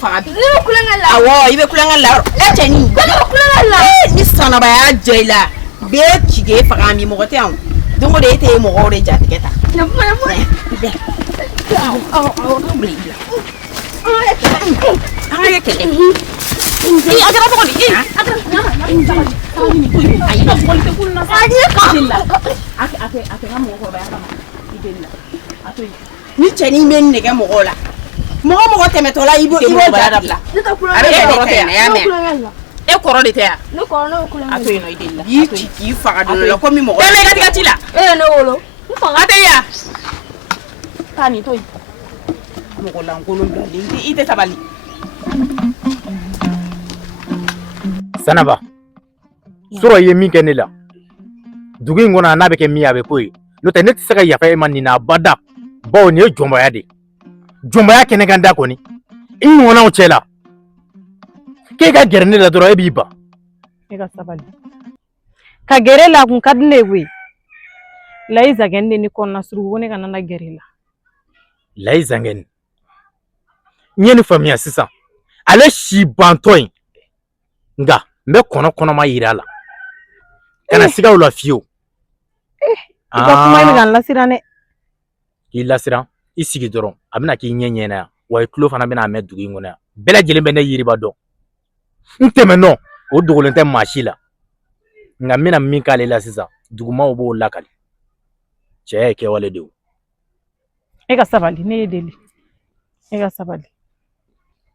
faga bi. Ne bɛ kulonkɛ la. Awɔ i bɛ kulonkɛ la. E cɛ ni. Ne bɛ kulonkɛ la. Ni sanaba y'a jɛ i la bɛɛ k'i faga mi mɔgɔ tɛ yan don o don e tɛ mɔgɔw de jatigɛ ta. Ne bɛ an ka kɛ kɛlɛ. a kɛra tɔgɔ di? A kɛra ni cɛnin bɛ nɛgɛ mɔgɔw la mɔgɔ tɛmɛtɔ la i b'o dabila. A bɛ kɔrɔ tɛ yan a y'a mɛn. E kɔrɔ de tɛ yan. Ne kɔrɔ ne bɛ kulonkɛ la. A to yen nɔ i deli la. Y'i ci k'i faga don la komi mɔgɔ. Tɛmɛ i ka tigɛ ci la. E ye ne wolo. N faga. A tɛ yan. Taa nin to yen. Mɔgɔ lankolon bilalen i tɛ sabali. Sanaba sɔrɔ ye min kɛ ne la dugu in kɔnɔ n'a bɛ kɛ min a bɛ ko ye n'o tɛ ne tɛ se ka yafa e ma nin na abada bawo nin ye jɔnbaya de jɔnbaya kɛnɛ kan da kɔni i ɲɔgɔnnaw cɛ la k'e ka gɛrɛ ne la dɔrɔn e b'i ban. E ka sabali ka gɛrɛ la kun ka di ne ye koyi Layi Zangɛni de ni kɔnɔna surugu ko ne kana na gɛrɛ la. Layi Zangɛni n ye nin faamuya sisan ale si bantɔ in nka n bɛ kɔnɔma yira a la kana siga o la fiyewu. I ka kuma bɛ ka n lasiran dɛ. K'i lasiran i sigi dɔrɔn a bɛna k'i ɲɛ ɲɛna yan wa i tulo fana bɛna mɛn dugu in kɔnɔ yan bɛɛ lajɛlen bɛ ne yiriba dɔn n tɛmɛnɔ o dogolen tɛ maa si la nka n bɛna min k'ale la sisan dugumaw b'o lakali cɛ ye kɛwale de o. E ka sabali ne ye deli e ka sabali.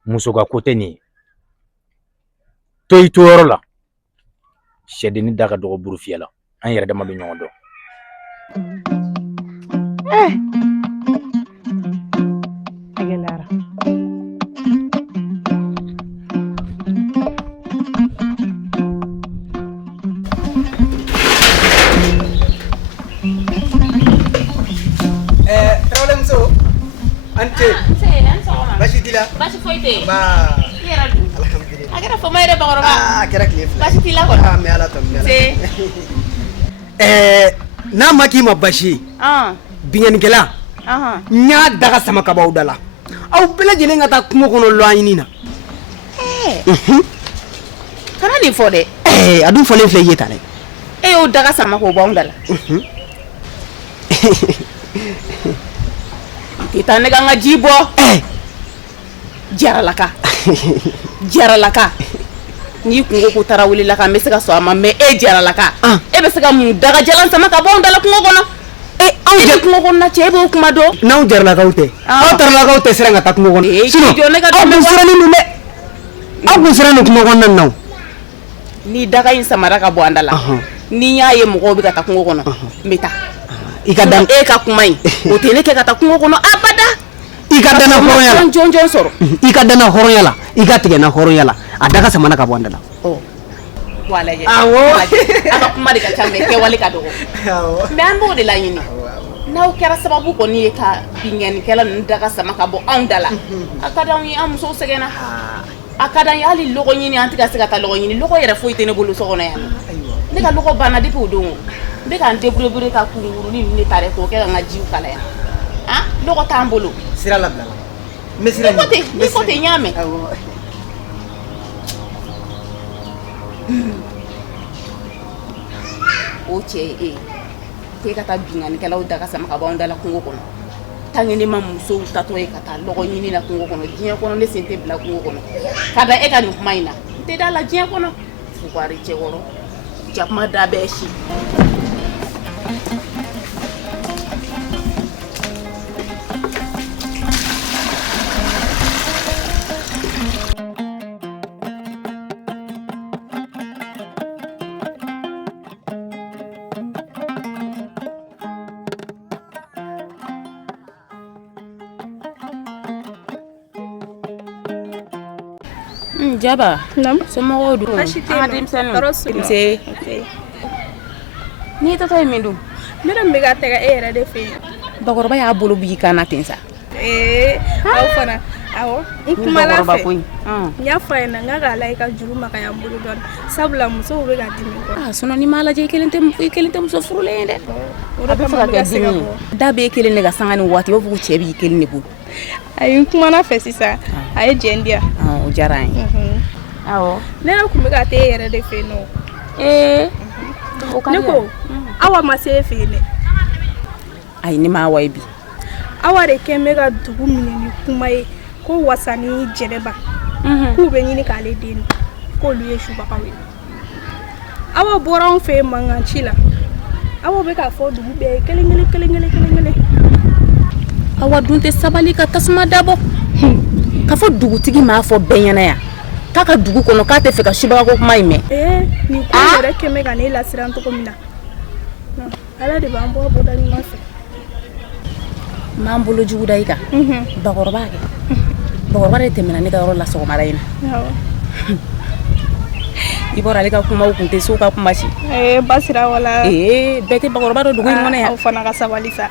Muso ka ko tɛ nin ye to i to yɔrɔ la sɛdenni da ka dɔgɔ buru fiyɛ la an yɛrɛ dama bɛ ɲɔgɔn dɔn. A gɛlɛyara. Tarawele muso an ce. Basi t'i la. Basi foyi tɛ yen. Ba. I yɛrɛ dun. Alhamdulillah. A kɛra fama yɛrɛ bakɔrɔba. A kɛra tile fila. Basi t'i la kɔni. Mɛ ala ta mɛ Se. N'a ma k'i ma basi ye. Binganikɛla. N y'a daga sama ka b'aw da la. Aw bɛɛ lajɛlen ka taa kungo kɔnɔ lɔ an ɲini na. Kana nin fɔ dɛ. A dun fɔlen filɛ i ye tan dɛ. E y'o daga sama k'o b'anw da la. I taa ne ka n ka ji bɔ. Jaralaka. Jaralaka. N'i kungo ko taara wulila kan n bɛ se ka sɔn a ma mais e jaralaka. E bɛ se ka mun daga jalan sama ka b'anw da la kungo kɔnɔ. Anw jɛ kungo kɔnɔ cɛ e b'o kuma dɔn. N'anw jaralakaw tɛ. Aw taralakaw tɛ siran ka taa kungo kɔnɔ. Sinon aw kun sirannen don dɛ. Aw kun sirannen kungo kɔnɔ na. Ni daga in samara ka bɔ an da la. Ni y'a ye mɔgɔw bɛ ka taa kungo kɔnɔ n bɛ taa. I ka dan e ka kuma in o tɛ ne kɛ ka taa kungo kɔnɔ abada. I ka danna hɔrɔnya la. Jɔn sɔrɔ. I ka danna hɔrɔnya la. I ka tigɛ na hɔrɔnya la. A daga samana ka bɔ an da la. Wa lajɛ. Awɔ. A ka kuma de ka ca mais kɛwale ka dɔgɔ. Awɔ. Mais an b'o de laɲini. N'aw kɛra sababu kɔni ye ka binganikɛla ninnu daga sama ka bɔ anw da la. A ka d'anw ye an musow sɛgɛnna. A ka d'an ye hali lɔgɔ ɲini an tɛ ka se ka taa lɔgɔ ɲini lɔgɔ yɛrɛ foyi tɛ ne bolo so kɔnɔ yan. Ne ka lɔgɔ banna depuis o don. N bɛ ka n débrouiller ka kurukuru ni ne ta dɛ k'o kɛ ka n ka jiw kala yan. Lɔgɔ t'an bolo. Sira labila la. N bɛ sira ɲini. Ni ko tɛ n y'a mɛn. O cɛ ye e ye. K'e ka taa binganikɛlaw daga sama ka bɔ anw da la kungo kɔnɔ. Tant que ne ma musow tatɔ ye ka taa lɔgɔ ɲini na kungo kɔnɔ diɲɛ kɔnɔ ne sen tɛ bila kungo kɔnɔ. Ka da e ka nin kuma in na n tɛ da la diɲɛ kɔnɔ. Fugari cɛkɔrɔ jakuma da bɛɛ si. Jaba. Nam. Somɔgɔw dun. Baasi tɛ yen nɔ. An ka denmisɛnninw. Tɔɔrɔ si ma. Nse. N'i tatɔ ye min dun? Ne dun bɛ ka taga e yɛrɛ de fɛ yen. Bakɔrɔba y'a bolo b'i kan na ten sa. Aw fana Awɔ n kumala fɛ n y'a fɔ a ɲɛna n ka la i ka juru ma ka yan bolo dɔɔni sabula musow bɛ ka dimi kɔ sinon ni m'a lajɛ i kelen tɛ muso furulen ye dɛ o de kama n bɛ ka se ka bɔ da bɛ e kelen de ka sanga ni waati i b'a fɔ ko cɛ b'i kelen de bolo ayi n kumana fɛ sisan a ye jɛn di yan o diyara n ye awɔ ne yɛrɛ tun bɛ ka taa e yɛrɛ de fɛ yen nɔ ne ko awa ma se e fɛ yen dɛ ayi ne ma awa ye bi awa de kɛn bɛ ka dugu minɛ ni kuma ye ko wasa ni jɛnɛba k'u bɛ ɲini k'ale den k'olu ye subagaw ye awa bɔra anw fɛ yen mankan ci la awa bɛ k'a fɔ dugu bɛɛ ye kelen awa dun tɛ sabali ka tasuma dabɔ k'a fɔ dugutigi m'a fɔ bɛɛ ɲɛna yan k'a ka dugu kɔnɔ k'a tɛ fɛ ka subagako kuma in mɛn nin ko yɛrɛ kɛn bɛ ka ne lasiran cogo min na ala de b'an bɔ bɔda ɲuman fɛ m'an bolo jugu da i kan bakɔrɔba kɛ bakɔrɔba de tɛmɛna ne ka yɔrɔ la sɔgɔmada in na i bɔra ale ka kumaw kun tɛ so ka kuma si basira wala bɛɛ tɛ bakɔrɔba dɔ dugu in kɔnɔ yan aw fana ka sabali sa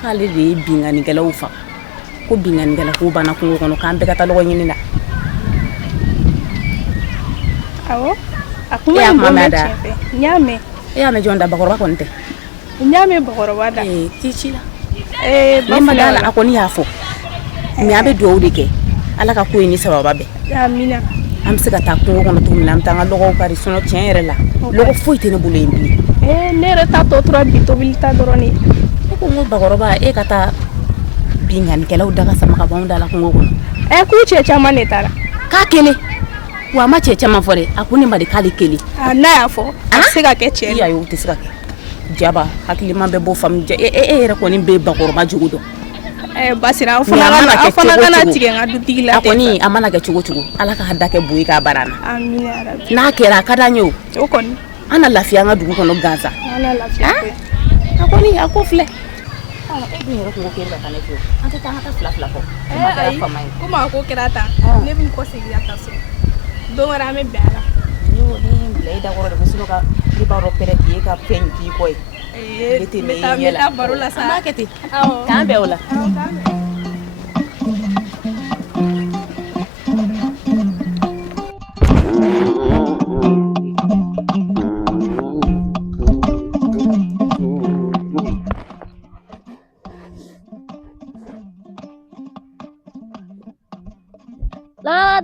k'ale de ye binganikɛlaw faga ko binganikɛla ko banna kungo kɔnɔ k'an bɛɛ ka taa lɔgɔ ɲini na awɔ a kuma ye bɔ mɛn tiɲɛ fɛ n y'a mɛn e y'a mɛn jɔn da bakɔrɔba kɔni tɛ n y'a mɛn bakɔrɔba da t'i ci la ne ma da la a kɔni y'a fɔ mais an bɛ dugawu de kɛ ala ka ko ye ni sababa bɛɛ amina an bɛ se ka taa kungo kɔnɔ cogo min na an bɛ taa an ka lɔgɔw kari sinon tiɲɛ yɛrɛ la lɔgɔ foyi tɛ ne bolo yen bilen ne yɛrɛ ta tɔ tora bi tobili ta dɔrɔn de ne ko n ko bakɔrɔba e ka taa binganikɛlaw daga sama ka bɔ anw da la kungo kɔnɔ k'u cɛ caman de taara k'a kelen wa a ma cɛ caman fɔ dɛ a ko ne ma de k'ale kelen n'a y'a fɔ a tɛ se ka kɛ cɛ ye o tɛ se ka kɛ jaba hakilima bɛ bɔ famu e yɛrɛ kɔni bɛ bakɔrɔba jogo dɔn basira aw fana kana tigɛ n ka dutigi la a kɔni a mana kɛ cogo cogo ala ka da kɛ boyi k'a bara na amina yarabi n'a kɛra a ka d'an ye o kɔni an na lafiya an ka dugu kɔnɔ gansan an na lafiya a kɔni a ko filɛ e dun yɛrɛ kun ko k'e bɛ ka taa ne fɛ an tɛ taa an ka taa fila fɔ ayi komi a ko kɛra tan ne bɛ n kɔ segin ka taa so don wɛrɛ an bɛ bɛn a la ni bila i da kɔrɔ de ko sinon ka i b'a dɔn pɛrɛ k'i ka fɛn k'i kɔ ye n bɛ taa baro la sa an b'a kɛ ten k'an bɛn o la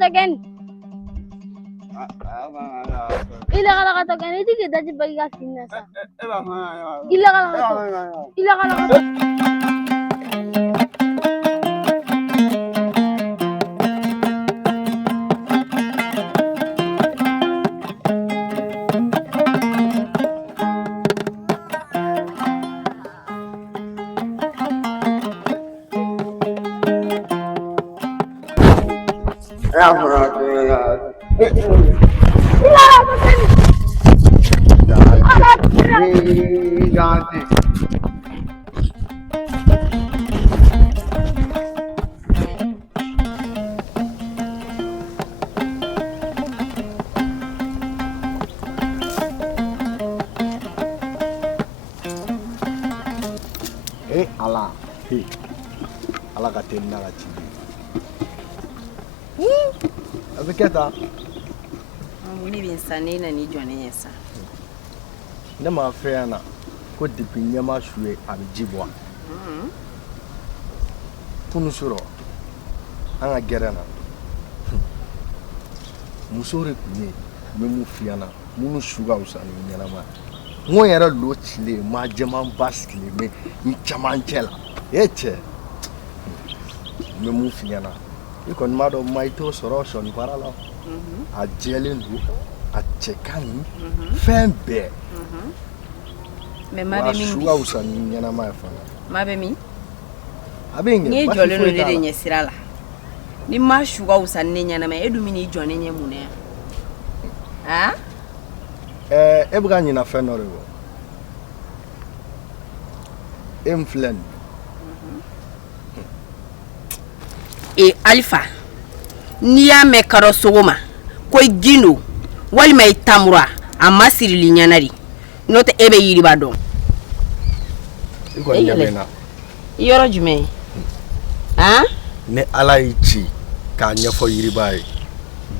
again. Ila kala kata kan itu kita coba kasih nasa. Ila kala kata. Ala ka teli n'a ka ci a bɛ kɛ tan ne bɛ san ne nana i jɔ ne ɲɛ sa ne m'a fɛ yan na ko depuis ɲɛma su ye a bɛ ji bɔ kunu sɔrɔ an ka gɛrɛn na muso de tun ye n bɛ mun f'i ɲɛna minnu su ka fisa ni ɲɛnama n ko n yɛrɛ lo cilen maa jɛman ba sigilen bɛ n camancɛ la cɛ n bɛ mun f'i ɲɛna i kɔni b'a dɔn ma i t'o sɔrɔ sɔni baara la a jɛlen don a cɛ ka ɲi fɛn bɛɛ wa su ka fisa ni ɲɛnama ye fana maa bɛ min a bɛ ɲɛ n'i jɔlen don ne de ɲɛ sira la ni maa su ka fisa ni ne ɲɛnama ye e dun bɛ n'i jɔ ne ɲɛ mun na yan e bɛ ka ɲinɛ fɛn dɔ de kɔ e min filɛ nin Alifa n'i y'a mɛn karo sogo ma ko i gindo walima i tamura a ma sirili ɲɛna de n'o tɛ e bɛ yiriba dɔn i kɔni ɲɛ bɛ n na yɔrɔ jumɛn ne ala y'i ci k'a ɲɛfɔ yiriba ye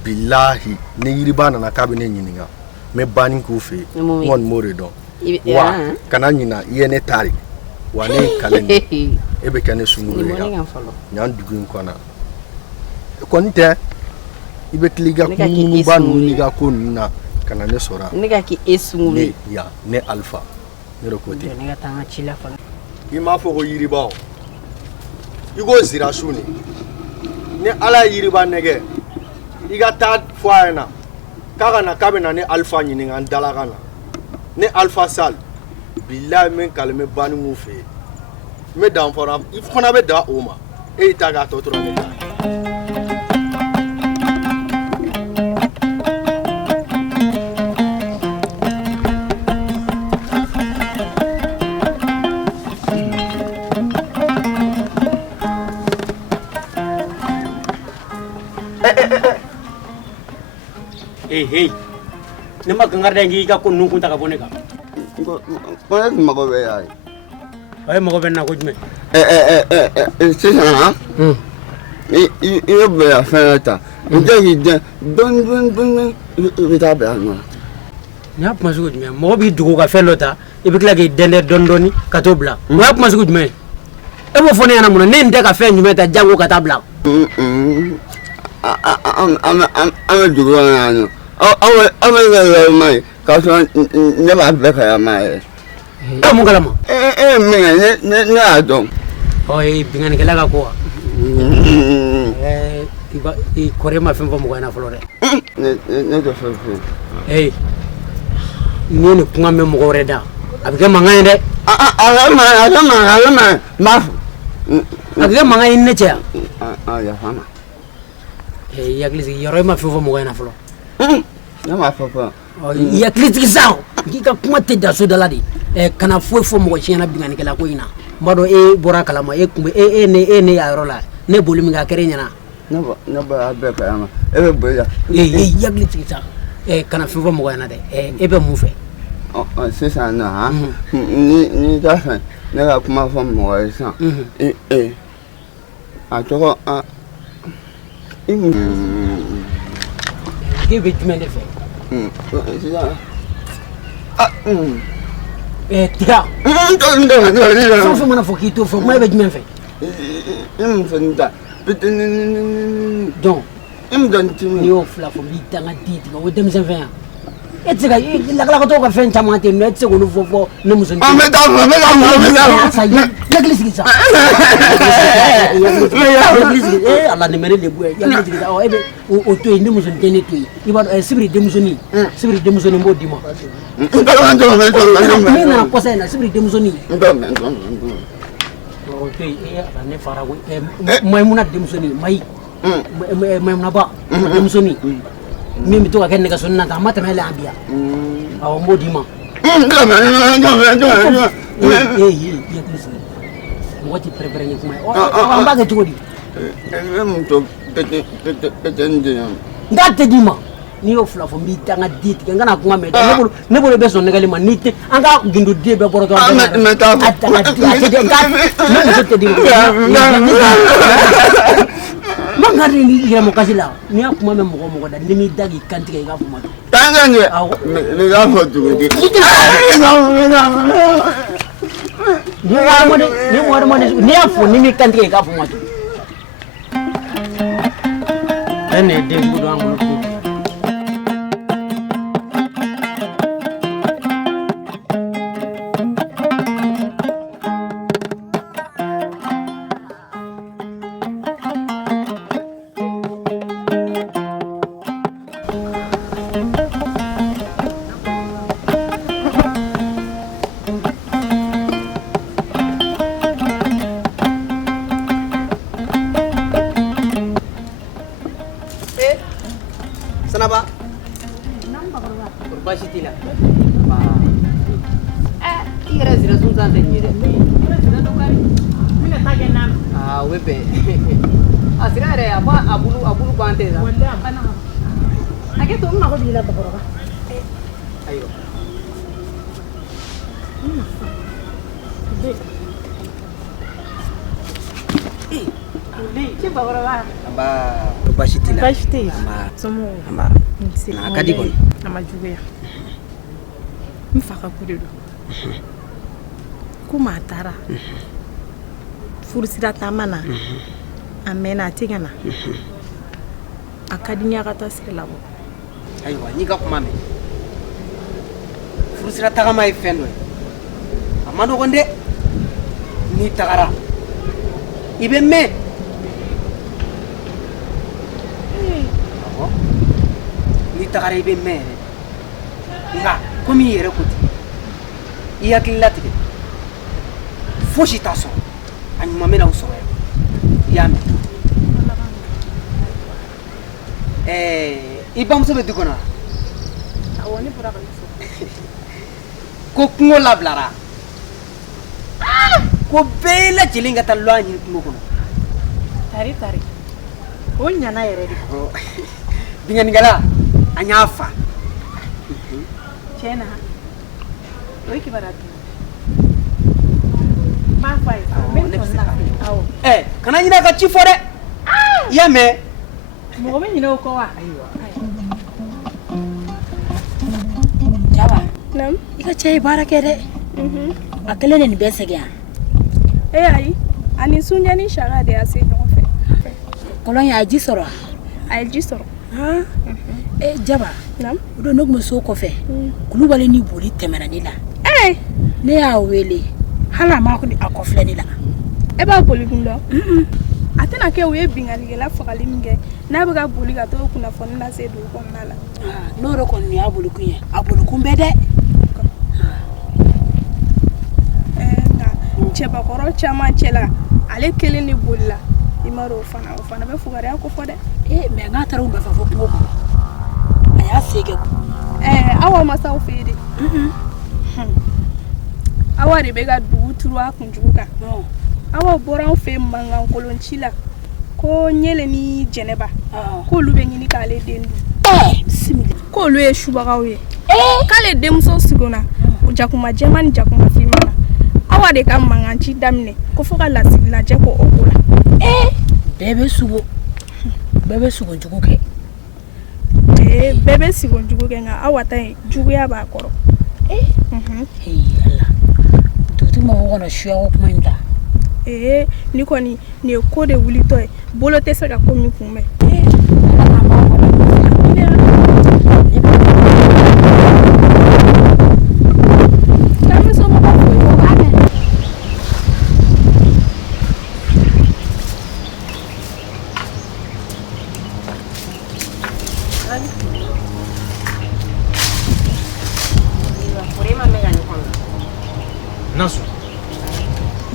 bilahi ni yiriba nana k'a bɛ ne ɲininka n bɛ banni k'u fɛ yen n kɔni m'o de dɔn wa kana ɲina i ye ne tari wa ne ye kale nin e bɛ kɛ ne sunkuru ye ɲan dugu in kɔnɔ e kɔni tɛ i bɛ tila i ka kunuba ninnu n'i ka ko ninnu na ka na ne sɔrɔ ne ka kɛ e sunkuru ye ne alifa ne de ko ten i m'a fɔ ko yiribaw i ko zira su ni ni ala ye yiriba nɛgɛ i ka taa fɔ a ɲɛna k'a ka na k'a bɛ na ne alifa ɲininka n dalakan na ne alifa sal bilahi min kale n bɛ banni mun fɛ yen n bɛ dan fɔra i fana bɛ dan o ma e y'i ta k'a tɔ tora ne ta Hey, ne ma gangar da ngi ka ko nun kun ta ka bone ka. Ko ne ma ko be ya. Ay ma ko be na ko jume. C'est ça hein. Il be ya fa ta. Nje gi don ta be ma. Nya kuma sugo jume mo bi dugo ka fe lota e bi kla ge dende don doni ka to bla. Nya kuma sugo jume. E mo fone yana mun ne nte ka fe jume ta jango ka ta bla. I'm dugo na. I'm mai ka so ne ba be ka mai. Mo galama. Ne adon. Oy bingan ke laga ko. I kore ma fem mo na flore. Ne to so. Hey. Ni ne kuma me mo gore da. Abike manga inde. Alama. Ma. Abike manga inde che. Ya fama. Hey, ya glisi yoro ma fem mo na flore. Ne ma papa. Ya glisi sao. Ki ka kuma te da so dala di. Kana fo mo chiana bingan ke la ko ina. Mado bora kalama kumbe ne ya yoro la. Ne boli mi ga kere nyana. Ne ba be ka ma. E be ya. Ya glisi sao. Kana fo mo na de. E be mu fe. C'est ça na ha. Ni ta fa. Ne ga kuma fo mo wa sa. A to a Give it me the fe. Tia. Don't for mana for kito for my bedman fe. Don't. Don't you fla for me tanga dit with them seven. It's a la to ka fen chamate no etse go fo no muso. Ala ne mere le bu ya le diga o ebe o to inde muso tene to i ba sibiri de muso ni mo dima. Me na ko se na sibiri de muso ni. O to ala ne fara go maimuna de muso ni mai maimuna ba de muso ni. Mimi to ka ken ga sunna ta mata mele ambia aw modi ma mo ti prepare ni kuma o amba ga jodi to ndate dima ni o fla fo mi tanga dit ke ngana kuma me ne bolo be son negali man nite anga gindu de be boro to ata mangari ni ira mo kasila ni akuma me mo da ndimi dagi kantike ga fuma tanga ni le ga fo tu ni ni afo ni mi kantike ga fuma tu ene de ngudo angulo tu Sanaba? Kurbashi tila. Ira zira sunsan de nyire. Mina tage nam. Webe. Asira re apa abulu bante da. Walla bana. Age to ma ko bila bakoro ba. Ayo. Aba bashitila. Bashite. Ama. Somo. Ama. Na kadi kon. Ama juguya. Mfaka kudedo. Kuma tara. Furusira tamana. Amena tigana. Akadinya kata sirlabo. Aywa ni ka kuma me. Furusira tagama e fendo. Amado gonde ni tagara. Ibe me. Ni tagara ibe me. Nga komi yere kuti. Iya kilati de. Foshi taso. Anyuma mena usoro. Yame. Ibam sobe dukona. Awoni pura kan Ko kungo lablara. Ko bela jilinga tallo anyi kungo kono. Tari. O nyana yere di. Bingan gala anyafa. Chena. Oi kibaratu. Ma fai. Awo. Kana nyina ka chifore. Yame. Mo be nyina ko wa. Jaba. Nam. Ika cey barake de. Akele ne be sege ya. Ayi. Ani sunjani shaga de ase no fe. Kolon ya ji soro. Ay ji soro. Ha? Jaba. Nam. Do no mo so ko fe. Kulubale ni boli temera ni la. Ne ya wele. Hala ma ko di akofle ni la. E ba boli gundo. Atena ke we bingali la fakali minge. Na be ga boli ga to kuna fo na se do ko na la. No ro kon ni abulu kuye. Abulu kumbe de. Cheba koro chama chela. Ale kele ni bolla. Imaro fana be fugare ko fo de. Me nga taru be fa fo ko. Aya sege. Awa masa o fede. Awa de be ga dugu turu akunjuga. No. Awa boran fe mangan kolonchila. Ko nyele ni jeneba. Ko lube nyini kale dendu. Simile. Ko lu e shubagaw ye. Kale demso sigona. Jakuma jemani jakuma filmana. Awa de ka manganchi damne. Ko foka la sigla je ko okola. Bebe sugo jugu ke. Bebe sigo jugu ke nga awa tay jugu ya ba koro. Allah. Tutu mo wona shuwa ko kuma inda. Ni koni ni ko de wuli toy. Bolo te saka ko mi kume. Nasu.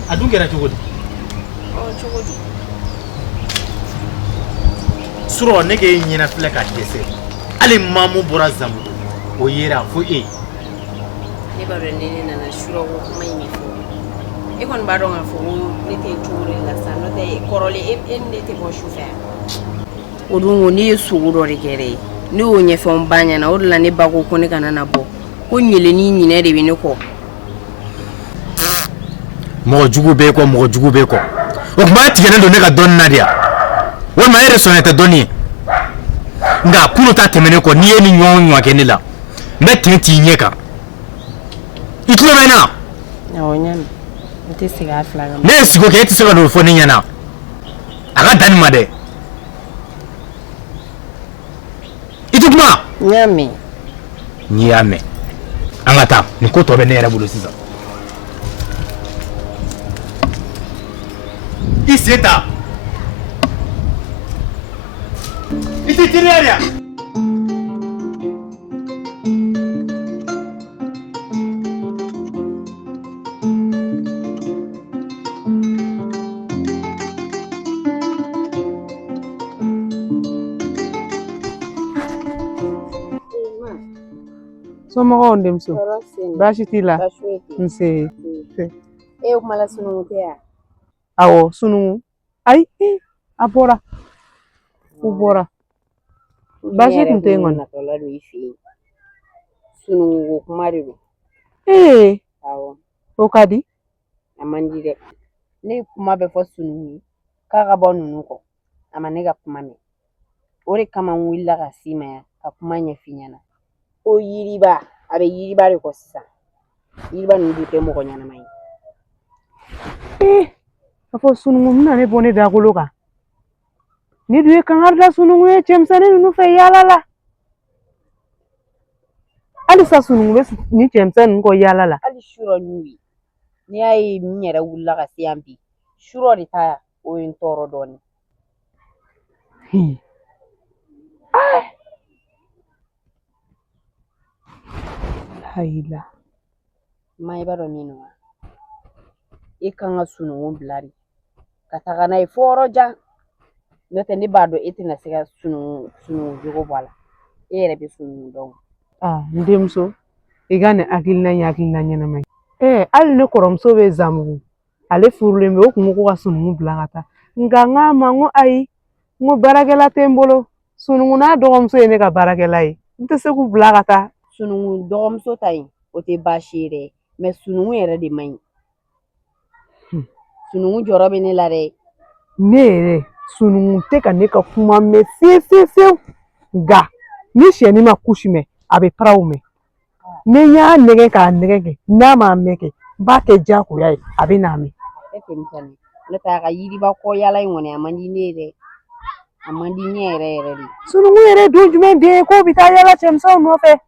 Adun kera chogodi. Chogodi. Suro nege nyina fle ka dese. Ali mamu bora zamu. O yera fo Ne ba rene na shuro ko kuma yimi fo. E kon ba ronga fo ne te chore la sa no te korole ne te bo shufa. Odungo ni suguro rekere. Ni o nye fo mbanya na odla ne ba ko ne kana na bo. Ko nyele ni nyine de bi ne ko. Mo jugu be ko. O kuma tigene do ne ka don na dia. Wo ma ere sonete doni. Nga kuno ta temene ko ni eni nyonyo akeni la. Me tenti nyeka. Itulo mena. Awonyam. Nte siga flaga. Ne sigo ke eti siga do fo ni nyana. Aga dan made. Ituma. Nyame. Angata ni ko to be ne era bulu sisa. Iseta. Iti tiriaria. Somɔgɔw ndemso baasi t'i la nse e kumala sunuŋu tɛ ya awɔ sunuŋu ayi a bɔra u bɔra baasi tun tɛ yen kɔni natɔla do i fɛ yen sunuŋu ko kuma de do awɔ o ka di a man di dɛ ne kuma bɛ fɔ sunuŋu ye k'a ka bɔ ninnu kɔ a ma ne ka kuma mɛn o de kama n wulila ka s'i ma yan ka kuma ɲɛf'i ɲɛna ko yiriba a bɛ yiriba de kɔ sisan yiriba ninnu de tɛ mɔgɔ ɲɛnama ye. Ka fɔ sunuŋu bɛna ne bɔ ne dagolo kan ni dun ye kankari da sunuŋu ye cɛmisɛnnin ninnu fɛ yaala la halisa sunuŋu bɛ ni cɛmisɛn ninnu kɔ yaala la. Hali surɔ n'u ye n'i y'a ye n yɛrɛ wulila ka se yan bi surɔ de ta o ye n tɔɔrɔ dɔɔnin. Hayila. Ma i b'a dɔn min wa i kan ka sunuŋu bila de ka taga n'a ye fo yɔrɔ jan n'o tɛ ne b'a dɔn e tɛna se ka sunuŋu jogo bɔ a la e yɛrɛ bɛ sunuŋu dɔn. N denmuso i ka nin hakilina ye hakilina ɲɛnama ye. Hali ne kɔrɔmuso bɛ Zanbugu ale furulen bɛ o kun ko ka sunuŋu bila ka taa nka n k'a ma n ko ayi n ko baarakɛla tɛ n bolo sunuŋu n'a dɔgɔmuso ye ne ka baarakɛla ye n tɛ se k'u bila ka taa. Sunuŋu dɔgɔmuso ta in o tɛ baasi ye dɛ mɛ sunuŋu yɛrɛ de man ɲi sunuŋu jɔrɔ bɛ ne la dɛ. Ne yɛrɛ sunuŋu tɛ ka ne ka kuma mɛn fiyewu nka ni siyɛni ma kusi mɛn a bɛ paraw mɛn ni n y'a nɛgɛ k'a nɛgɛ kɛ n'a m'a mɛn kɛ n b'a kɛ diyagoya ye a bɛ n'a mɛn. E tɛ nin kɔni ne ta ka yiriba kɔ yaala in kɔni a man di ne ye dɛ a man di ɲɛ yɛrɛ yɛrɛ de. Sunuŋu yɛrɛ don jumɛn den ye k'o bɛ taa yaala cɛmisɛnw nɔfɛ.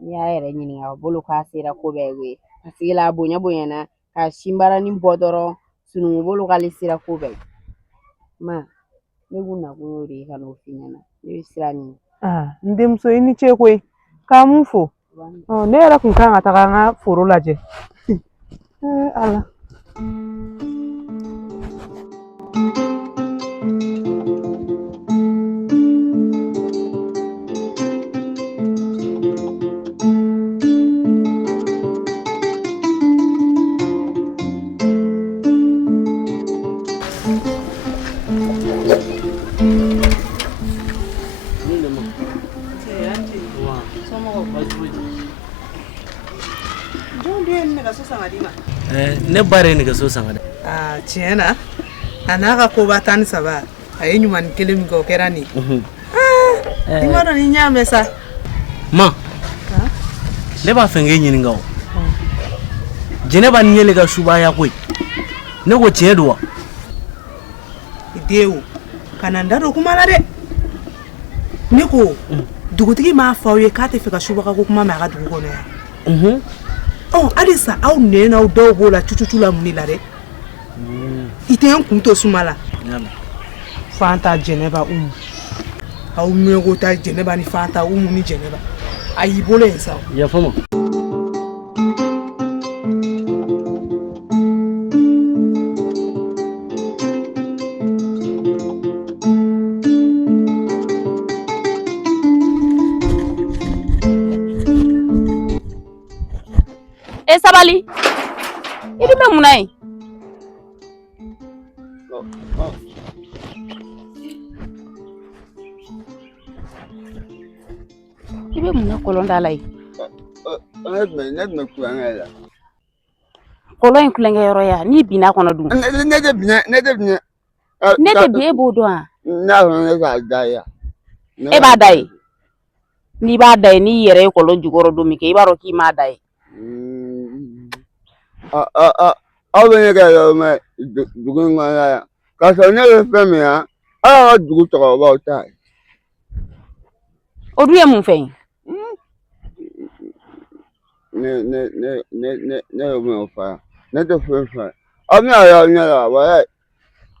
N'i y'a yɛrɛ ɲininka o bolo k'a sera ko bɛɛ ye paseke la a bonyana ka sinbaranin bɔ dɔrɔn sunuŋu bolo k'ale sera ko bɛɛ ye ma ne b'u nakun y'o de ye ka n'o f'i ɲɛna ne bɛ sira ɲini. N denmuso i ni ce koyi k'a mun fo ne yɛrɛ kun kan ka taga an ka foro lajɛ. Ala. Ne ba ye nɛgɛso san dɛ. Tiɲɛ na a n'a ka koba 13 a ye ɲuman kelen min kɛ o kɛra nin i m'a dɔn ni ɲ'a mɛn sa. Ma ne b'a fɛ k'e ɲininka o Jɛnɛba ni y'ale ka subaya koyi ne ko tiɲɛ don wa. I den ka na n da don kuma la dɛ ne ko dugutigi m'a fɔ aw ye k'a tɛ fɛ ka subaga ko kuma mɛn a ka dugu kɔnɔ yan. Halisa aw nɛn n'aw dɔw b'o la cucu la mun de la dɛ i tɛ n kun to suma la. Fanta Jɛnɛba Umu aw mɛn ko ta Jɛnɛba ni Fanta Umu ni Jɛnɛba a y'i bolo yen sa. Yafa ma. Sabali i bɛ mun na ye. I bɛ mun na kɔlɔn da la ye. Ne tun bɛ kulonkɛ la. Kɔlɔn in kulonkɛ yɔrɔ ya n'i binna kɔnɔ dun. Ne tɛ bin. Ne tɛ bin e b'o dɔn wa. N'a fɔ ne k'a da ye. E b'a da ye n'i b'a da ye n'i yɛrɛ ye kɔlɔn jukɔrɔ don min kɛ i b'a dɔn k'i m'a da ye. Aw bɛ ne ka yɔrɔ mɛn dugu in kɔnɔna yan k'a sɔrɔ ne bɛ fɛn min yan aw ka dugu cɛkɔrɔbaw ta ye. O dun ye mun fɛn ye. Ne y'o mɛn o fa ne tɛ fɛn fɛ aw bɛna yɔrɔ ɲɛ la wa.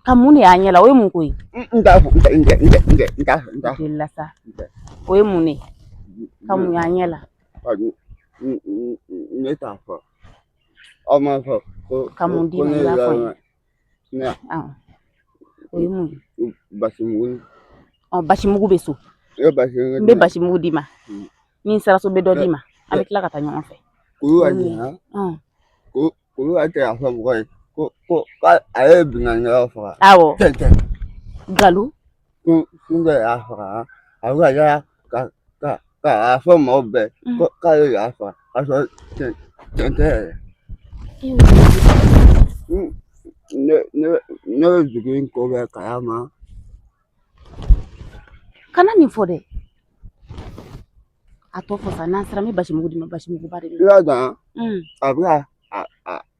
Ka mun de y'a ɲɛ la o ye mun ko ye. N t'a fɔ n t'a fɔ. La sa o ye mun ne ka mun y'a ɲɛ la. Ne t'a fɔ aw ma fɔ ka mun di ma i b'a fɔ n ye. O ye mun ye. Basimugu. Basimugu bɛ so. N bɛ basimugu d'i ma ni n sera so bɛ dɔ d'i ma an bɛ tila ka taa ɲɔgɔn fɛ. Kulu ka tɛ a fɔ mɔgɔ ye ko a ye binganiyaw faga. Awɔ. Galu. Sunbɛ y'a faga a bɛ ka yala k'a fɔ mɔgɔw bɛɛ k'ale y'a faga k'a sɔrɔ cɛn tɛ yɛrɛ. ne bɛ dugu in ko bɛɛ kalama. Kana nin fɔ dɛ. A tɔ fɔ sa n'an sera n bɛ basimugu d'i ma basimuguba de I b'a dɔn a bɛ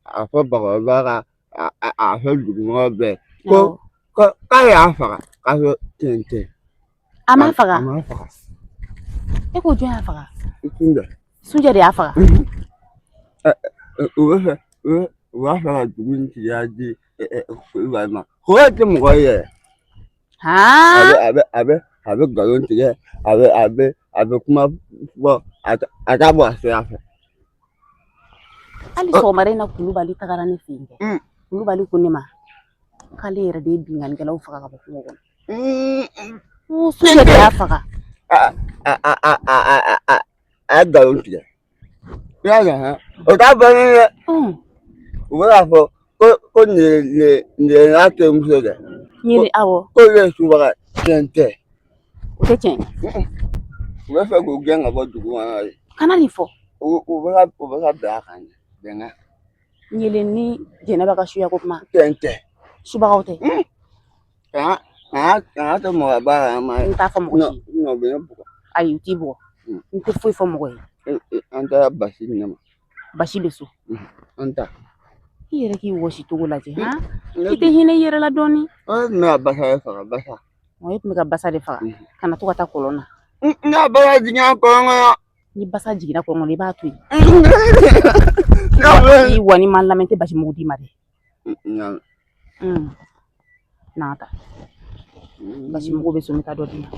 a fɔ bakɔrɔba ka a fɔ dugumɔgɔw bɛɛ ko k'a y'a faga k'a fɔ ten tɛ. A m'a faga. A m'a faga. E ko jɔn y'a faga? Sunjɛ. Sunjɛ de y'a faga. U b'a fɛ ka dugu in tigiya di Kulubali ma. Kulubali tɛ mɔgɔ ye yɛrɛ. A bɛ nkalon tigɛ a bɛ kuma fɔ a t'a bɔ a sira fɛ. Hali sɔgɔmada in na Kulubali tagara ne fɛ yen kɛ. Kulubali ko ne ma k'ale yɛrɛ de ye bingannikɛlaw faga ka bɔ kungo kɔnɔ. Sunjɛ de y'a faga. A ye nkalon tigɛ. I y'a dɔn o t'a bannen dɛ. U bɛ k'a fɔ ko nin ye n'a terimuso dɛ. Awɔ. K'olu ye subaga tiɲɛ tɛ. O tɛ tiɲɛ. U bɛ fɛ k'u gɛn ka bɔ dugu kɔnɔ de. Kana nin fɔ. U bɛ ka bɛn a kan bɛnkan. Ɲelen ni Jɛnɛba ka suya ko kuma. Tiɲɛ tɛ. Subagaw tɛ. Kana to mɔgɔ baara la ma. N t'a fɔ mɔgɔ si. Non bɛ ne bugɔ. Ayi u t'i bugɔ. N tɛ foyi fɔ mɔgɔ ye. An taara basi minɛ ma. Basi bɛ so. An ta. I yɛrɛ k'i wɔsi cogo lajɛ han. I tɛ hinɛ i yɛrɛ la dɔɔni. Ne tun bɛ ka basa de faga basa. E tun bɛ ka basa de faga. Kana to ka taa kɔlɔn na. N y'a basa jigin kɔlɔn kɔnɔ. Ni basa jiginna kɔlɔn kɔnɔ i b'a to yen. I wa ni ma lamɛn tɛ basimugu d'i ma dɛ. N'a ta. Basimugu bɛ so n bɛ taa dɔ d'i ma.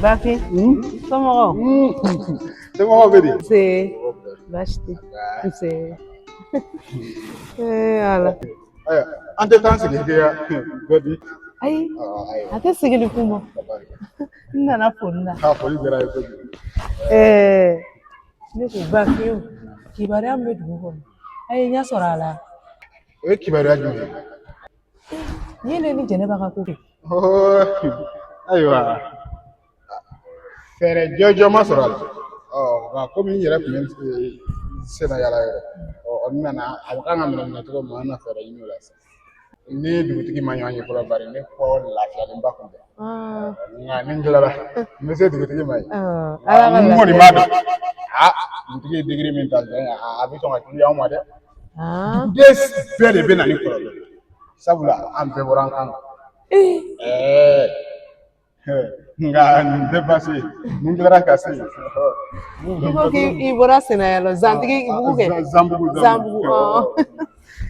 Bafi, somɔgɔw. Somɔgɔw bɛ di? Nse, baasi tɛ. Nse. Ala. An tɛ taa sigi kɛ dɔ di. Ayi, a tɛ sigili kun bɔ. N nana foli la. Foli diyara ye kojugu. Ne ko Bafi, kibaruya min bɛ dugu kɔnɔ, a ye ɲɛ sɔrɔ a la. O ye kibaruya jumɛn ye? Nin ye ne ni Jɛnɛba ka ko kɛ. Ayiwa. Fɛɛrɛ jɔnjɔn ma sɔrɔ a la nka komi n yɛrɛ tun bɛ se na yala yɛrɛ n nana a kan ka minɛ cogo min an na fɛɛrɛ ɲini o la sisan ni dugutigi ma ɲɔgɔn ye fɔlɔ bari ne kɔ lafiyalenba kun tɛ nka ni n tilara n bɛ se dugutigi ma ye n kɔni b'a dɔn dugutigi ye digiri min ta a bɛ sɔn ka tigi anw ma dɛ duden bɛɛ de bɛ na ni kɔrɔlen sabula an bɛɛ bɔra an kan nka nin tɛ baasi ye ni n tilara ka se yen. I ko k'i bɔra Sɛnɛya la Zantigi bugu kɛ. Zanbugu.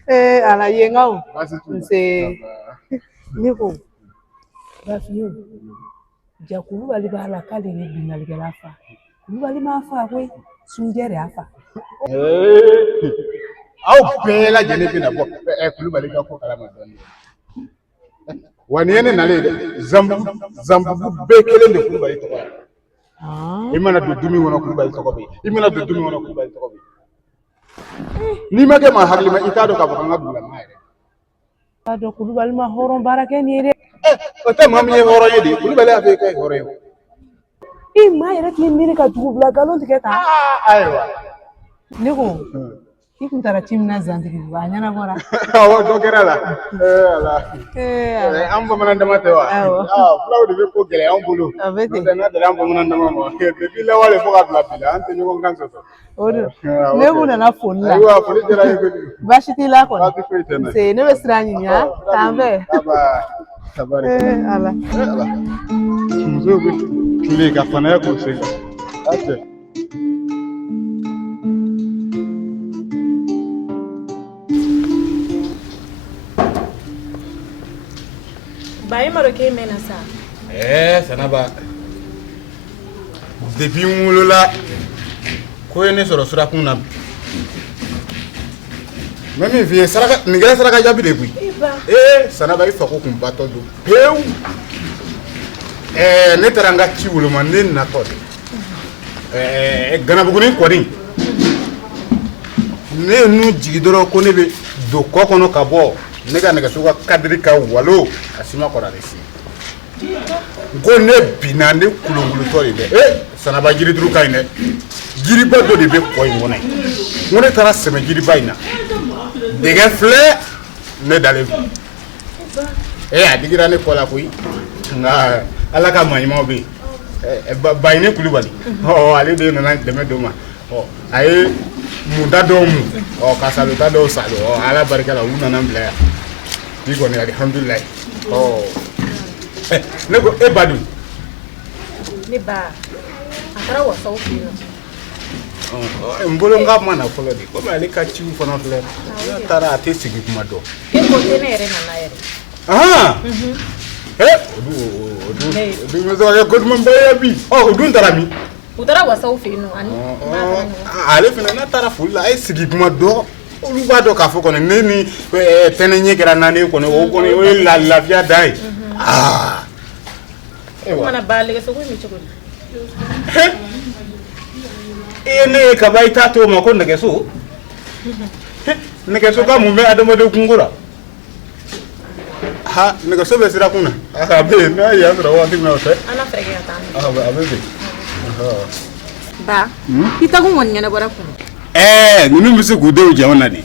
Ala yenkaw. Nse. Ne ko Bafi ja Kulubali b'a la k'ale ye bingannikɛla fa. Kulubali m'a fa koyi Sunjɛ de y'a fa. Aw bɛɛ lajɛlen bɛna bɔ Kulubali ka ko kalama dɔɔnin. Wa nin ye ne nalen dɛ Zanbugu bɛɛ kelen de Kulubali tɔgɔ ye. I mana don du min kɔnɔ Kulubali tɔgɔ bɛ yen i mana don du min kɔnɔ Kulubali tɔgɔ bɛ yen n'i ma kɛ maa hakilima i t'a dɔn k'a fɔ k'an ka bila maa yɛrɛ. T'a dɔn Kulubali ma hɔrɔn baara kɛ nin ye dɛ. O tɛ maa min ye hɔrɔn ye de Kulubali y'a fɔ i ka ye hɔrɔn ye. Maa yɛrɛ t'i miiri ka dugu bila nkalon tigɛ tan. Ayiwa. Ne ko i kun taara ci min na Zantigi a ɲɛnabɔra. Awɔ dɔ kɛra la. An bamanan dama tɛ wa. Fulaw de bɛ ko gɛlɛya anw bolo. A bɛ ten. N'o tɛ n'a dara an bamanan dama ma depuis lawale fo ka bila bi la an tɛ ɲɔgɔn kan sɔsɔ. O don ne kun nana foli la. Ayiwa foli diyara ye kojugu. Baasi t'i la kɔni. Baasi foyi tɛ n na. Nse ne bɛ siran ɲini k'an bɛɛ. Ala. Musow bɛ tile ka fanaya k'u sen kan. Ba ye maro k'e mɛnna sa. Sanaba depuis n wolola ko ye ne sɔrɔ sirakun na n bɛ min f'i ye nin kɛra saraka jaabi de koyi. Sanaba i fako kun batɔ don pewu. Ne taara n ka ci woloma ne natɔ de Ganabugunin kɔni ne ye nu jigi dɔrɔn ko ne bɛ don kɔ kɔnɔ ka bɔ ne ka nɛgɛso ka kadiri ka walo a si ma kɔrɔ ale si ko ne bina ne kulongulutɔ de dɛ sanaba jiriduru ka ɲi dɛ jiriba dɔ de bɛ kɔ in kɔnɔ n ko ne taara sɛmɛ jiriba in na dɛgɛ filɛ ne dalen filɛ a digira ne kɔ la koyi nka ala ka maɲumanw bɛ yen Bayine Kulubali ale de nana dɛmɛ dɔ ma a ye munda dɔw mun ka salota dɔw salo ala barika la u nana bila yan bi kɔni alihamdulilayi ne ko e ba dun ne ba a taara wasaw fɛ yen nɔ n bolo n k'a ma na fɔlɔ de komi ale ka ciw fana filɛ n'a taara a tɛ sigi kuma dɔn e ko tɛ ne yɛrɛ nana yɛrɛ o dun bɛ se ka kɛ ko duman ba ye bi o dun taara min u taara wasaw fɛ yen nɔ ani ale fana n'a taara foli la a ye sigi kuma dɔn olu b'a dɔn k'a fɔ kɔni ne ni tɛnɛ ɲɛ kɛra naani kɔni o kɔni o ye lafiya da ye mana ba nɛgɛso ko min cogo di e ne ye kaba i t'a to o ma ko nɛgɛso nɛgɛso ka mun bɛ adamaden kungo la nɛgɛso bɛ sira kun na a bɛ yen n'a y'a sɔrɔ waati min na o tɛ an na fɛɛrɛ kɛ ka taa a bɛ yen ba i takun kɔni ɲɛnabɔra kun ninnu bɛ se k'u denw jama na de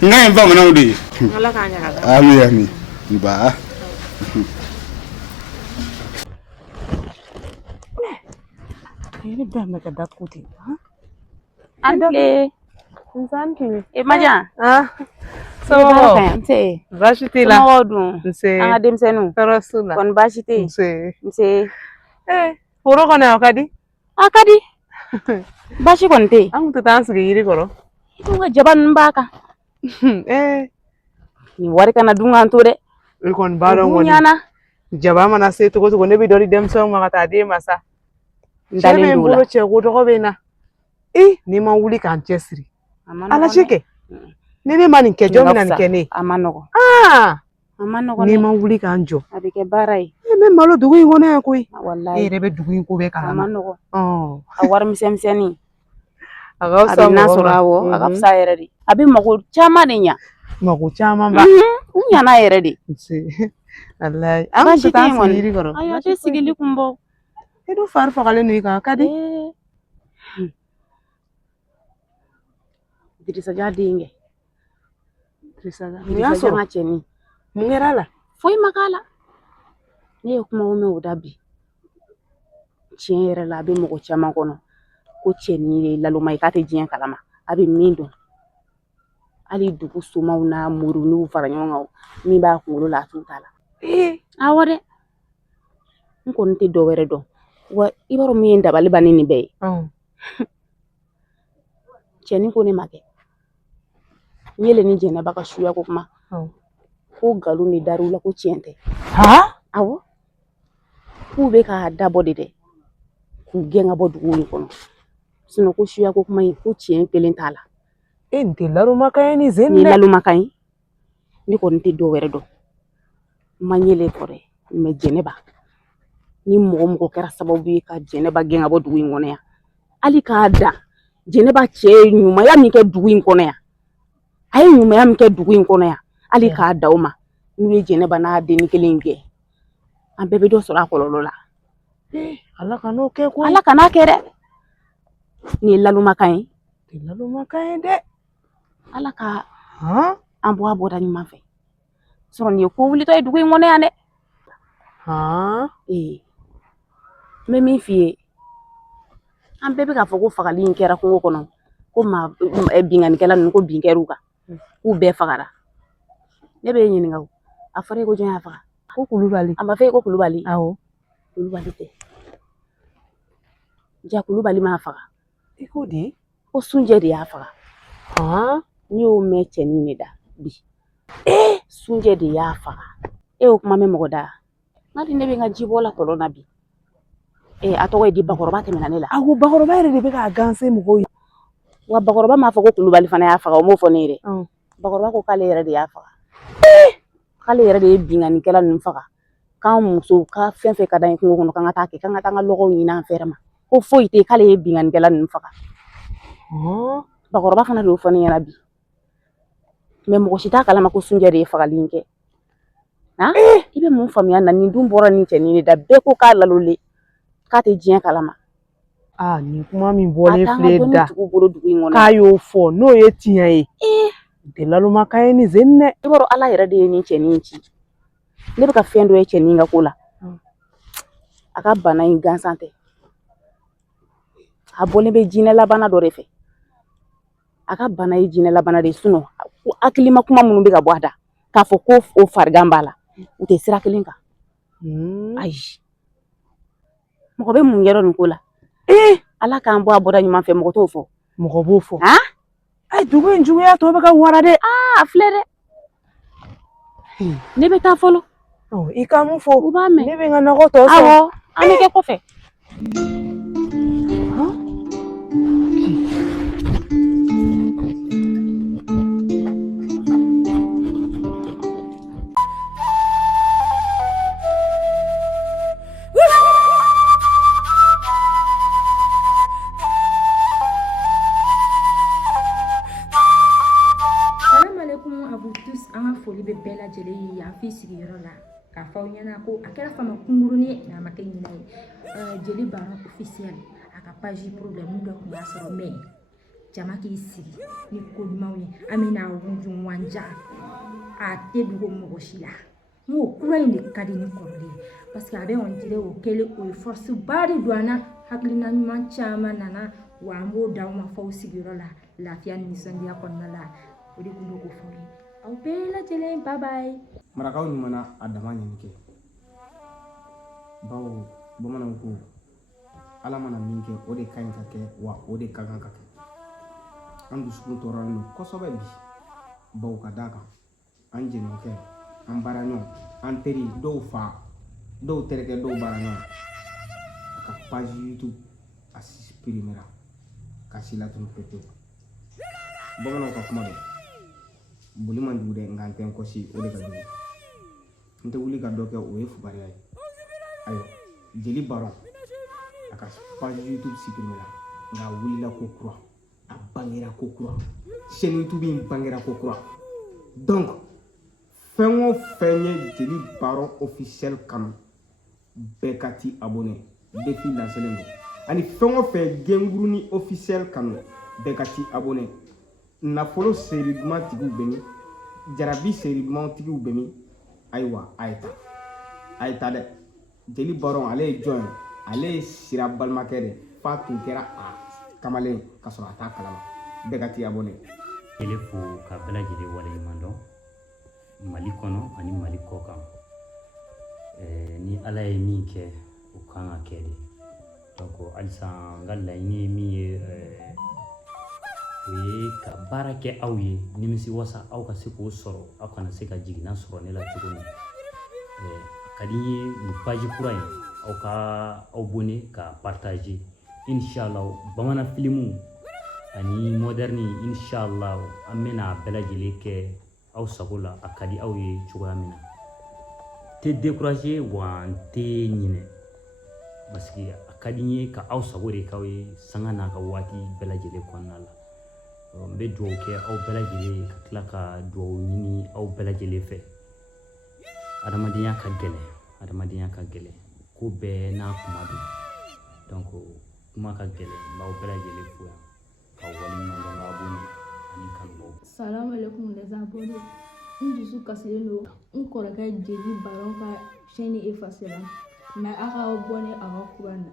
n ka ɲi bamananw de ye ala k'a ɲaga ami ba Ini dah mereka dah kuti. Antle. Santi. Maja. So. Nse. Bashiti la. Modu. Nse. Anga demsenu. Terusula. Kon bashiti. Nse. Puro kona akadi? Akadi. Bashi konte. Ang tutan sige yiri koro. Tunga jaban mbaka. Ni wari kana dunga antore. Ikon baro ngoni. Jaba mana se to ko ne bi dori demso ngata de masa. Ndale ndula che ko to bena ni ma wuli kan chesiri ala chike ni ne mani ke jo mina nke ni amanogo ni ma wuli kan jo abike barai me malo dugu ngone ya koi wallahi rebe dugu ko be kala amanogo awar misemseni aga sa nasurawo aga fsa yeredi abi mago chama nya mago chama ba unya na yeredi wallahi am ta tasiri goro ayo te sigili kumbo Itu far fakale ni ka kadi. Dirisa jadinge. Dirisa ngacheni. Mungerala. Foi makala. Ne kuma wome udabi. Chiere la be mo ko chama kono. Ko cheni la lo mai kate jien kalama. Abi mindo. Ali dugu suma una muru ni faranyonga. Mi ba ko la tutala. Awore. Nko nti do were do. Wa ibaro mi ndabali banini be cheni ko ne make nyele ni jena baka shuya ko kuma ko galu ni darula ko chente awo ku be ka dabo de ku genga bodu ni kono sino ko shuya ko kuma ko chien pelen tala enti laru makai ni zenne ni lalu makai ni ko nti do were do manyele fore me jeneba ni mɔgɔ kɛra sababu ye ka Jɛnɛba gɛn ka bɔ dugu in kɔnɔ yan hali k'a da Jɛnɛba cɛ ye ɲumanya min kɛ dugu in kɔnɔ yan a ye ɲumanya min kɛ dugu in kɔnɔ yan hali k'a da o ma n'u ye Jɛnɛba n'a denni kelen in gɛn an bɛɛ bɛ dɔ sɔrɔ a kɔlɔlɔ la ala kan'o kɛ ko ala kan'a kɛ dɛ nin ye lalumakan ye dɛ ala ka an bɔ a bɔda ɲuman fɛ sɔrɔ nin ye ko wulitɔ ye dugu in kɔnɔ yan dɛ me min f'i ye an bɛɛ bɛ k'a fɔ ko fagali in kɛra kungo kɔnɔ ko binganikɛla ninnu ko bin kɛr'u kan k'u bɛɛ fagara ne bɛ ɲininka a fɔra ko jɔn y'a faga ko Kulubali a ma fɔ ko Kulubali awɔ Kulubali tɛ ja Kulubali m'a faga i ko di ko Sunjɛ de y'a faga n'i y'o mɛn cɛnin ne da bi Sunjɛ de y'a faga e y'o kuma mɛn mɔgɔ da ngali ne bɛ n ka jibɔ la tɔlɔ na bi a tɔgɔ ye di bakɔrɔba tɛmɛna ne la a ko bakɔrɔba yɛrɛ de bɛ k'a ganse mɔgɔw ye wa bakɔrɔba m'a fɔ ko Kulubali fana y'a faga o m'o fɔ ne ye dɛ bakɔrɔba ko k'ale yɛrɛ de y'a faga k'ale yɛrɛ de ye binganikɛla ninnu faga k'an muso ka fɛn fɛn ka d'an ye kungo kɔnɔ k'an ka taa kɛ k'an ka taa an ka lɔgɔw ɲini an fɛrɛ ma ko foyi tɛ k'ale ye binganikɛla ninnu faga bakɔrɔba fana de y'o fɔ ne ɲɛna bi mɛ mɔgɔ si t'a kalama ko Sunjɛ de ye fagali in kɛ I bɛ mun faamuya na nin dun bɔra nin cɛnin de da bɛɛ ko k'a lalole k'a tɛ diɲɛ kalama nin kuma min bɔlen filɛ da dugu bolo dugu in kɔnɔ k'a y'o fɔ n'o ye tiɲɛ ye tɛ laloma ye nin zen dɛ i b'a dɔn Ala yɛrɛ de ye nin cɛnin ci ne bɛ ka fɛn dɔ ye cɛnin ka ko la a ka bana in gansan tɛ a bɔlen bɛ jinɛ labana dɔ de fɛ a ka bana ye jinɛ labana de ye hakilima kuma minnu bɛ ka bɔ a da k'a fɔ ko o farigan b'a la u tɛ sira kelen kan ayi mɔgɔ bɛ mun kɛra nin ko la Ala k'an bɔ a bɔra ɲuman fɛ mɔgɔ t'o fɔ mɔgɔ b'o fɔ dugu in juguya tɔ bɛ ka wara dɛ a filɛ dɛ ne bɛ taa fɔlɔ i ka mun fɔ u b'a mɛn ne bɛ n ka nɔgɔ tɔ sɔrɔ awɔ an bɛ kɛ kɔfɛ k'a fɔ aw ɲɛna ko a kɛra fama kungurunin ye n'a ma kɛ ɲinɛ ye jeli baron officiel a ka page problème dɔ tun y'a sɔrɔ mais jama k'i sigi ni ko ɲumanw ye an bɛna wunju wanja a tɛ dogo mɔgɔ si la n ko kura in de ka di ni kɔrɔlen parce que a bɛ on dirait o kɛlen o ye force ba de don an na hakilina ɲuman caman nana wa an b'o d'aw ma f'aw sigiyɔrɔ la lafiya ni nisɔndiya kɔnɔna la o de tun bɛ k'o fɔ ye aw bɛɛ lajɛlen bye bye. marakaw ɲuman a dama ɲini kɛ bawo bamananw ko ala mana min kɛ o de ka ɲi ka kɛ wa o de ka kan ka kɛ an dusukun tɔɔrɔlen don kosɛbɛ bi bawo ka d'a kan an jɛɲɔgɔnkɛ an baaraɲɔgɔn an teri dɔw fa dɔw terikɛ dɔw baaraɲɔgɔn a ka page YouTube a suprimera ka si latunu pepewu bamananw ka kuma don boli man jugu dɛ nka n tɛ n kɔsi o de ka jugu n tɛ wuli ka dɔ kɛ o ye fugariya ye ayiwa jeli baron a ka page YouTube suprimera nka a wulila ko kura a bangera ko kura chaîne YouTube in bangera ko kura donc fɛn o fɛn ye jeli baron officiel kanu bɛɛ ka ti abonné défi lancelen don ani fɛn o fɛn gengurunin officiel kanu bɛɛ ka ti abonné nafolo seri duman tigiw bɛ min jarabi seri duman tigiw bɛ min ayiwa a ye ta dɛ jeli baron ale ye jɔn ye ale ye sira balimakɛ de fa tun kɛra a kamalen ka sɔrɔ a t'a kalama bɛɛ ka ti abonné ele fo ka bɛɛ lajɛlen waleɲuman dɔn mali kɔnɔ ani mali kɔ kan ni ala ye min kɛ o kan ka kɛ de donc halisa n ka laɲini ye min ye o ye ka baara kɛ aw ye nimisi wasa aw ka se k'o sɔrɔ aw kana se ka jiginna sɔrɔ ne la cogo min ka di n ye nin page kura in aw ka aw bone ka partager inshallah bamanan filimu ani moderni inshallah an bɛna bɛɛ lajɛlen kɛ aw sago la a ka di aw ye cogoya min na tɛ décourager wa n tɛ ɲinɛ parce que a ka di n ye ka aw sago de k'aw ye sanga n'a ka waati bɛɛ lajɛlen kɔnɔna la n bɛ dugawu kɛ aw bɛɛ lajɛlen ka tila ka dugawu ɲini aw bɛɛ lajɛlen fɛ adamadenya ka gɛlɛn ko bɛɛ n'a kuma don donc kuma ka gɛlɛn n b'aw bɛɛ lajɛlen fo yan ka waleɲuman dɔn k'a bolo ani kanubaw. Salam alaikum les abonnés. N dusu kasilen don n kɔrɔkɛ jeli baron ka chaîne effacée la mais a ka bɔ ni a ka kuran na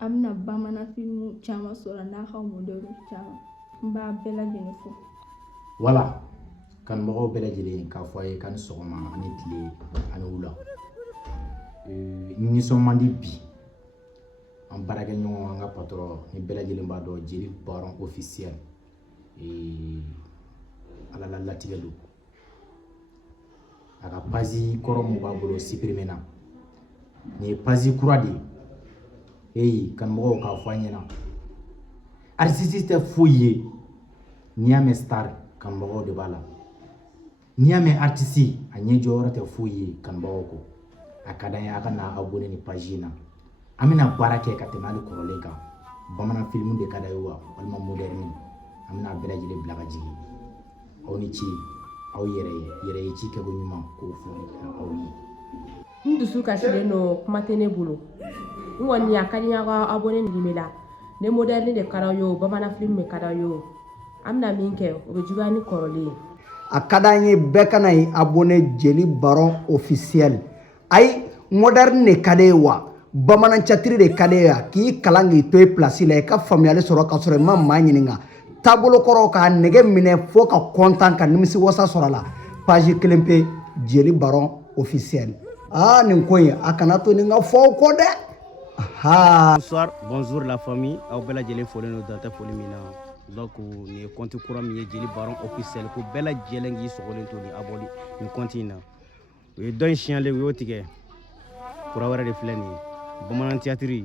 an bɛna bamanan filimu caman sɔrɔ n'a ka modèle caman n b'a bɛɛ lajɛlen fo. Wala kanubagaw bɛɛ lajɛlen k'a fɔ a ye k'a ni sɔgɔma ani tile ani wula nisɔn man di bi an baarakɛ ɲɔgɔn an ka patron ni bɛɛ lajɛlen b'a dɔn jeli baron officiel ala la latigɛ don a ka page kɔrɔ mun b'a bolo supprimer na nin ye page kura de ye kanubagaw k'a fɔ an ɲɛna artiste tɛ foyi ye n'i y'a mɛn star kanubagaw de b'a la n'i y'a mɛn artiste a ɲɛ jɔyɔrɔ tɛ foyi ye kanubagaw kɔ a ka d'an ye a ka na abonné ni page in na an bɛna baara kɛ ka tɛmɛ hali kɔrɔlen kan bamanan filimu de ka d'a ye wa walima moderni an bɛna bɛɛ lajɛlen bila ka jigin aw ni ce aw yɛrɛ ye ci kɛko ɲuman k'o fɔ aw ye. N dusu kasilen don kuma tɛ ne bolo. N kɔni a ka di n ye aw ka abonné limé la. Ne moderne de ka d'aw ye o, bamanan film de ka d'aw ye o. An bɛna min kɛ o bɛ juguya ni kɔrɔlen ye. A ka d'an ye bɛɛ kana ye abonné Jeli Baron officiel. Ayi moderne de ka d'e ye wa bamanan catiri de ka d'e ye k'i kalan k'i to i place la i ka faamuyali sɔrɔ ka sɔrɔ i ma maa ɲininka. Taabolo kɔrɔ k'a nɛgɛ minɛ fo ka content ka nimisi wasa sɔrɔ a la. Page 1 pe Jeli Baron officiel. Nin ko in a kana to nin ka fɔ aw kɔ dɛ. Bonsoir, bonjour la famille. Aw bɛɛ lajɛlen folen don dan tɛ foli min na. Donc nin ye compte kura min ye Jeli Baron officiel ko bɛɛ lajɛlen k'i sɔgɔlen to ni abonné nin compte in na. O ye dɔ in siɲɛlen u y'o tigɛ. Kura wɛrɛ de filɛ nin ye. Bamanan théâtre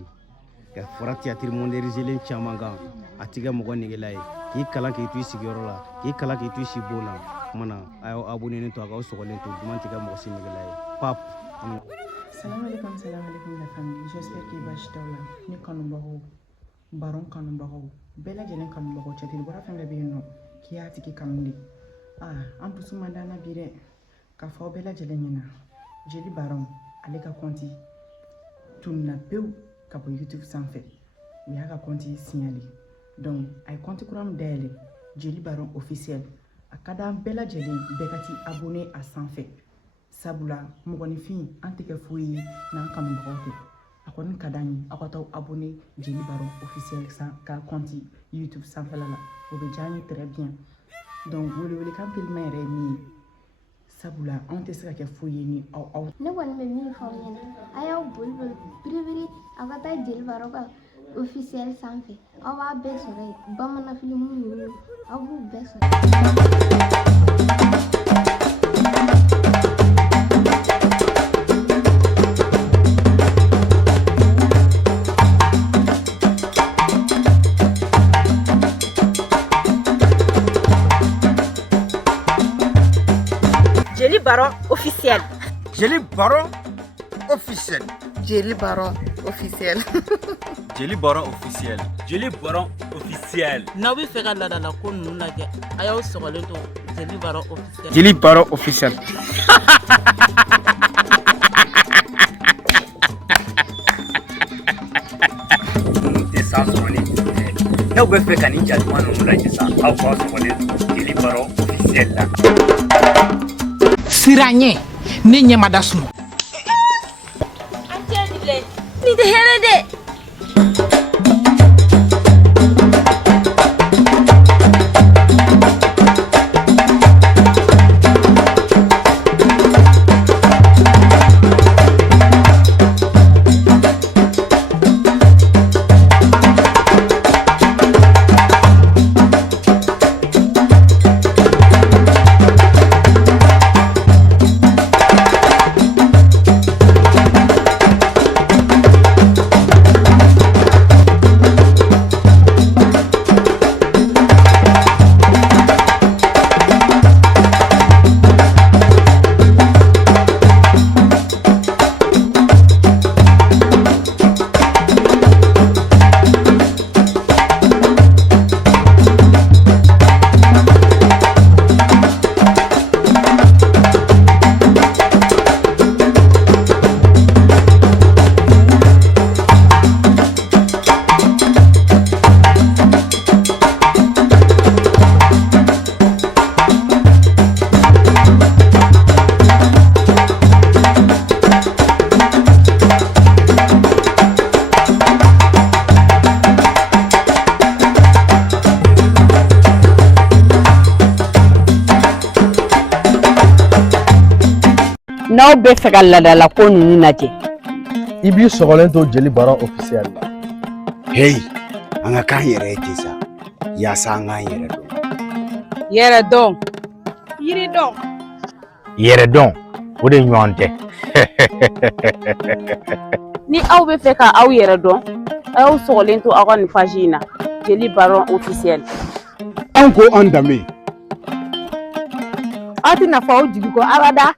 ka fara théâtre modernisé caman kan a tigɛ mɔgɔ negela ye. K'i kalan k'i to i sigiyɔrɔ la, k'i kalan k'i to i si bon na. Kumana a y'aw abonné to a k'aw sɔgɔlen to duman tigɛ mɔgɔ si negela ye. Pap. Salam alaikum la famille. J'espère que bâche t'aw la. Ni kanubagaw, Baron kanubagaw, bɛɛ lajɛlen kanubagaw cɛtiri bɔra fɛn bɛɛ bɛ yen nɔ k'i y'a tigi kanu de. An dusu man d'an na bi dɛ. K'a fɔ aw bɛɛ lajɛlen ɲɛna Jeli Baron ale ka compte tununa pewu ka bɔ YouTube sanfɛ. U y'a ka compte signalé. Donc a ye compte kura min dayɛlɛ Jeli Baron officiel. A ka d'an bɛɛ lajɛlen bɛɛ ka t'i abonné a sanfɛ. Sabula mɔgɔninfin an tɛ kɛ foyi ye n'an kanubagaw tɛ. A kɔni ka d'an ye aw ka taa abonné Jeli Baron officiel ka compte YouTube sanfɛla la. O bɛ diya an ye très bien. Donc welewelekan telima yɛrɛ ye min ye sabula anw tɛ se ka kɛ foyi ye ni aw. Ne kɔni bɛ min fɔ aw ɲɛna a y'aw boli biribiri aw ka taa Jeli Baron ka officiel sanfɛ aw b'a bɛɛ sɔrɔ yen bamanan filimu ninnu aw b'u bɛɛ sɔrɔ. Jeli Baron officiel. Jeli Baron officiel. Jeli Baron officiel. Jeli Baron officiel. Jeli Baron officiel. N'aw bɛ fɛ ka ladala ko ninnu lajɛ a y'aw sɔgɔlen to Jeli Baron officiel. Jeli Baron officiel. Sa sɔrɔli n'aw bɛ fɛ ka nin jatuma ninnu lajɛ sa aw k'aw sɔgɔlen to Jeli Baron officiel la. Siran ɲɛ ne ɲɛ ma da sunɔgɔ. Nin tɛ hɛrɛ dɛ. N'aw bɛ fɛ ka ladala ko ninnu lajɛ I b'i sɔgɔlen to Jeli Baron officiel la. Hey, an ka k'an yɛrɛ ye ten sa yaasa an k'an yɛrɛ dɔn. yɛrɛ dɔn yiri dɔn Yɛrɛ dɔn o de ɲɔgɔn tɛ. ni aw bɛ fɛ ka aw yɛrɛ dɔn a y'aw sɔgɔlen to aw ka nin page in na Jeli Baron officiel. An ko an danbe. Aw tɛ nafa aw jigi kɔ abada.